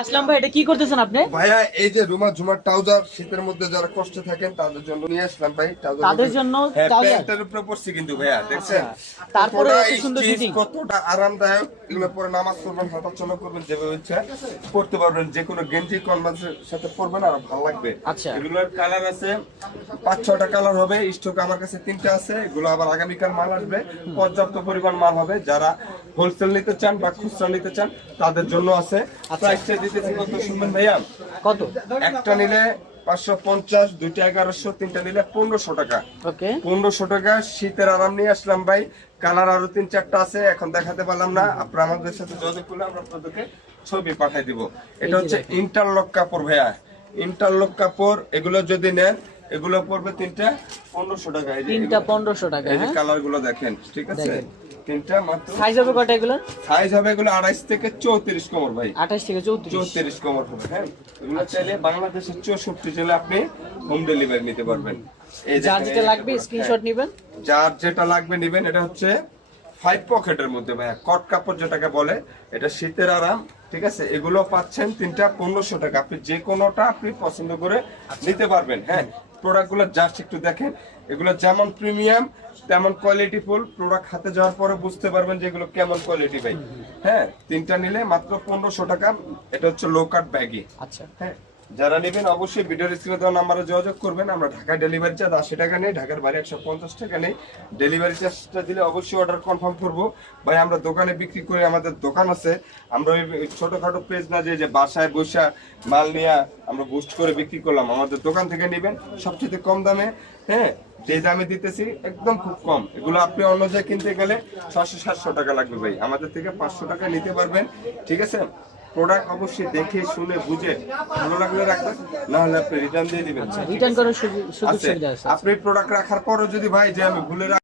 আসলাম ভাই, এটা কি করতেছেন আপনি? ভাইয়া এই যে রুমা ঝুমার ট্রাউজার শীতের মধ্যে যারা কষ্টে থাকেন তাদের জন্য নিয়ে আসলাম ভাই ট্রাউজার। তাদের জন্য হ্যাঁ, trouser? প্যান্টের উপরে পড়ছি কিন্তু ভাইয়া দেখছেন তারপরে কতটা এত সুন্দর stitch, fitting? কতটা আরামদায়ক। এগুলো পরে নামাজ পড়বেন, হাঁটাচলা করবেন, যেভাবে ইচ্ছা পড়তে পারবেন। যে কোনো গেঞ্জি কনভার্সের সাথে পরবেন আর ভালো লাগবে। আচ্ছা। এগুলোর কালার আছে 5-6টা কালার হবে। স্টক আমার কাছে 3টা আছে। এগুলো আবার আগামীকাল মাল আসবে। পর্যাপ্ত পরিমাণ মাল হবে। যারা হোলসেল নিতে চান বা খুচরা নিতে চান তাদের জন্য আছে। প্রাইসটা দিতেছি কত শুনবেন ভাইয়া? কত? একটা নিলে 550, দুইটা 1100, তিনটা নিলে 1500 টাকা। ওকে, 1500 টাকা শীতের আরাম নিয়ে আসলাম ভাই। কালার আরো 3-4টা আছে, এখন দেখাতে পারলাম না। আপনারা আমাদের সাথে যোগাযোগ করলে আমরা আপনাদেরকে ছবি পাঠিয়ে দিব। এটা হচ্ছে ইন্টারলক কাপড় ভাইয়া, ইন্টারলক কাপড়। এগুলো যদি নেন এগুলো পড়বে তিনটা 1500 টাকা। এই যে তিনটা 1500 টাকা। এই যে হ্যাঁ, কালার গুলো দেখেন, ঠিক আছে? দেখেন। তিনটা মাত্র। সাইজ হবে কয়টা এগুলো? সাইজ হবে এগুলো 28 থেকে 34 কোমর ভাই। 28 থেকে 34। 34 কোমর হবে। হ্যাঁ, এগুলো চাইলে বাংলাদেশের 64 জেলা আপনি হোম ডেলিভারি নিতে পারবেন। এই যে যার যেটা লাগবে স্ক্রিনশট নেবেন। যার যেটা লাগবে নেবেন। এটা হচ্ছে 5 পকেটের মধ্যে ভাইয়া, কট কাপড় যেটাকে বলে। এটা শীতের আরাম, ঠিক আছে? এগুলো পাচ্ছেন তিনটা 1500 টাকা। আপনি যে কোনোটা আপনি পছন্দ করে নিতে পারবেন। হ্যাঁ, প্রোডাক্টগুলো জাস্ট একটু দেখেন। এগুলো যেমন প্রিমিয়াম তেমন কোয়ালিটি ফুল। প্রোডাক্ট হাতে যাওয়ার পরে বুঝতে পারবেন যে এগুলো কেমন কোয়ালিটি ভাই। হ্যাঁ, তিনটা নিলে মাত্র 1500 টাকা। এটা হচ্ছে লো কাট ব্যাগি। আচ্ছা, হ্যাঁ, যারা নেবেন অবশ্যই ভিডিওর স্ক্রিনে দেওয়া নাম্বারে যোগাযোগ করবেন। আমরা ঢাকা ডেলিভারি চার্জ 80 টাকা নেই, ঢাকার বাইরে 150 টাকা নেই। ডেলিভারি চার্জটা দিলে অবশ্যই অর্ডার কনফার্ম করবো ভাই। আমরা দোকানে বিক্রি করি, আমাদের দোকান আছে। আমরা ওই ছোটখাটো পেজ না যে বাসায় বসে মাল নিয়ে আমরা বুস্ট করে বিক্রি করলাম। আমাদের দোকান থেকে নেবেন সবচেয়ে কম দামে। হ্যাঁ, যে দামে দিতেছি একদম খুব কম। এগুলো আপনি অন্য জায়গায় কিনতে গেলে 600-700 টাকা লাগবে ভাই। আমাদের থেকে 500 টাকা নিতে পারবেন, ঠিক আছে? প্রোডাক্ট অবশ্যই দেখে শুনে বুঝে ভালো লাগলে রাখবেন, না হলে আপনি রিটার্ন দিয়ে দিবেন। রিটার্ন করার সুযোগ আছে। সুবিধা আছে। আপনি প্রোডাক্ট রাখার পরও যদি ভাই যে আমি ভুলে